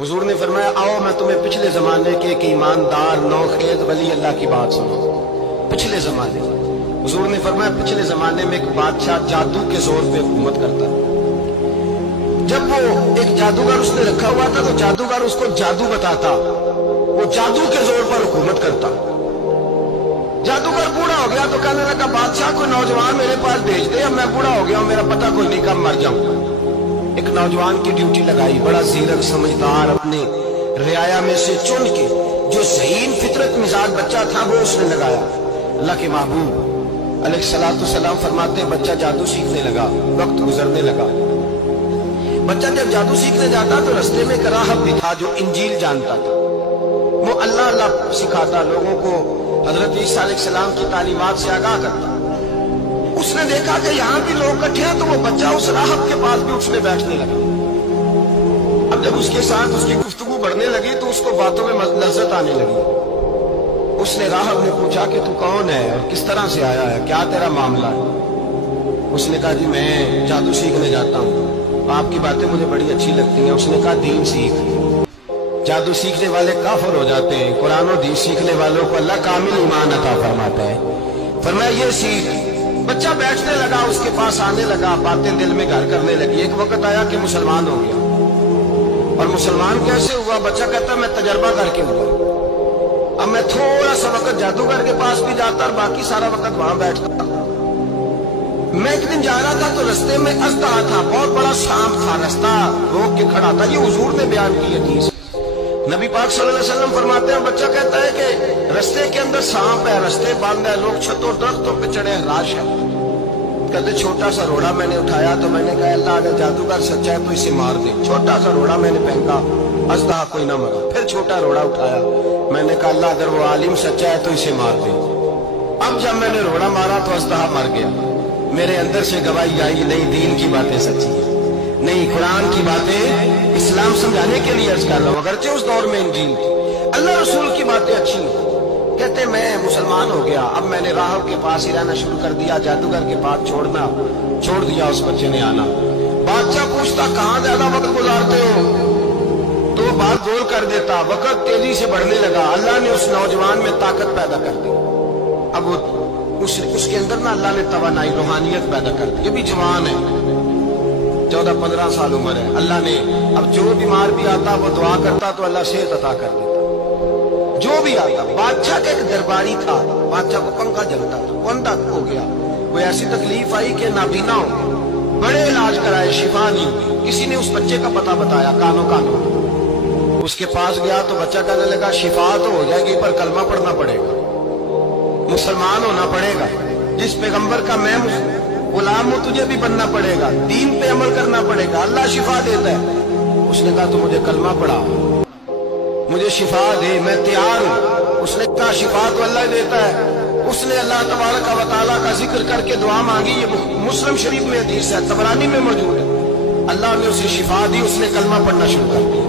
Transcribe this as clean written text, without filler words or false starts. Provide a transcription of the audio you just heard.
हुजूर ने फरमाया, आओ मैं तुम्हें पिछले जमाने के एक ईमानदार नौखेज वली अल्लाह की बात सुनो। पिछले जमाने हुजूर ने फरमाया, पिछले जमाने में एक बादशाह जादू के जोर पे हुकूमत करता। जब वो एक जादूगर उसने रखा हुआ था तो जादूगर उसको जादू बताता, वो जादू के जोर पर हुकूमत करता। जादूगर बूढ़ा हो गया तो कहने लगा, बादशाह को नौजवान मेरे पास भेज दे, अब मैं बूढ़ा हो गया हूं, मेरा पता कोई नहीं, कब मर जाऊं। एक नौजवान की ड्यूटी लगाई, बड़ा जीरक समझदार, अपने रियाया में से चुन के जो ज़हीन फितरत मिजाज बच्चा था वो उसने लगाया। अल्लाह के महबूब अलैहिस्सलाम फरमाते, बच्चा जादू सीखने लगा, वक्त गुजरने लगा। बच्चा जब जादू सीखने जाता तो रास्ते में एक राहब भी था जो इंजील जानता था। वो अल्लाह अल्लाह सिखाता, लोगों को हजरत ईसा अलैहिस्सलाम की तालीमात से आगाह करता। उसने देखा कि यहाँ भी लोग इकट्ठे हैं तो वो बच्चा उस राहब के पास भी उठने बैठने लगा। अब जब उसके साथ उसकी गुफ्तगू बढ़ने लगी तो उसको बातों में लज्जत आने लगी। उसने राहब ने पूछा कि तू कौन है और किस तरह से आया है, क्या तेरा मामला है। उसने कहा, जी मैं जादू सीखने जाता हूँ, आपकी बातें मुझे बड़ी अच्छी लगती हैं। उसने कहा, दीन सीख। जादू सीखने वाले काफिर हो जाते हैं, कुरान और दीन सीखने वालों को अल्लाह कामिल ईमान अता फरमाता है। फरमाया ये सीख। बच्चा बैठने लगा, उसके पास आने लगा, बातें दिल में घर करने लगी। एक वक्त आया कि मुसलमान हो गया। और मुसलमान कैसे हुआ? बच्चा कहता मैं तजर्बा करके हुआ। अब मैं थोड़ा सा वक्त जादूगर के पास भी जाता और बाकी सारा वक्त वहां बैठता। मैं एक दिन जा रहा था तो रास्ते में अज़दा था, बहुत बड़ा सांप था, रास्ता रोक के खड़ा था। ये हुजूर ने बयान की हदीस। नबी पाक सल्लल्लाहु अलैहि वसल्लम फरमाते हैं, बच्चा कहता है कि रास्ते के अंदर सांप है, रास्ते बंद है, लोग छतों दरख्तों पे चढ़े, राश है। कहते छोटा सा रोड़ा मैंने उठाया तो मैंने कहा, अल्लाह अगर जादूगर सच्चा है तो इसे मार दे। छोटा सा रोड़ा मैंने फेंका, अज़दा कोई ना मरा। फिर छोटा रोड़ा उठाया, मैंने कहा, अल्लाह अगर वो आलिम सच्चा है तो इसे मार दे। अब जब मैंने रोड़ा मारा तो अज़दा मर गया। मेरे अंदर से गवाही आई, नहीं दीन की बातें सच्ची है, नहीं कुरान की बातें इस्लाम समझाने के लिए अर्ज कर रहा हूं। अगरचे उस दौर में इंजील थी, अल्लाह रसूल की बातें अच्छी हैं। कहते मैं मुसलमान हो गया, अब मैंने राहब के पास ही रहना शुरू कर दिया, जादूगर के पास छोड़ दिया। उस बच्चे ने आना। बादशाह पूछता कहाँ ज्यादा वक्त गुजारते हो, तो वो बात गोल कर देता। वक्त तेजी से बढ़ने लगा। अल्लाह ने उस नौजवान में ताकत पैदा कर दी। अब उसके अंदर ना अल्लाह ने तवानाई, रूहानियत पैदा कर दी। ये भी जवान है, 14-15 साल उम्र है। अल्लाह ने अब जो बीमार भी आता वो दुआ करता तो अल्लाह सेहत अता कर देता। जो भी आता, बादशाह का एक दरबारी था, बादशाह को पंखा जलता था, वो अंधा हो गया। कोई ऐसी तकलीफ आई कि नाबीना हो गया, बड़े इलाज कराए, शिफा नहीं हुई। किसी ने उस बच्चे का पता बताया, कानो उसके पास गया तो बच्चा कहने लगा, शिफा तो हो जाएगी पर कलमा पढ़ना पड़ेगा, मुसलमान होना पड़ेगा, जिस पैगंबर का मैं गुलाम हूं तुझे भी बनना पड़ेगा, दीन पे अमल करना पड़ेगा, अल्लाह शिफा देता है। उसने कहा, तो मुझे कलमा पढ़ा, मुझे शिफा दे, मैं तैयार हूं। उसने कहा, शिफा तो अल्लाह देता है। उसने अल्लाह तबारक व तआला का जिक्र करके दुआ मांगी। ये मुस्लिम शरीफ में हदीस है, तबरानी में मौजूद है। अल्लाह ने उसे शिफा दी, उसने कलमा पढ़ना शुरू कर दिया।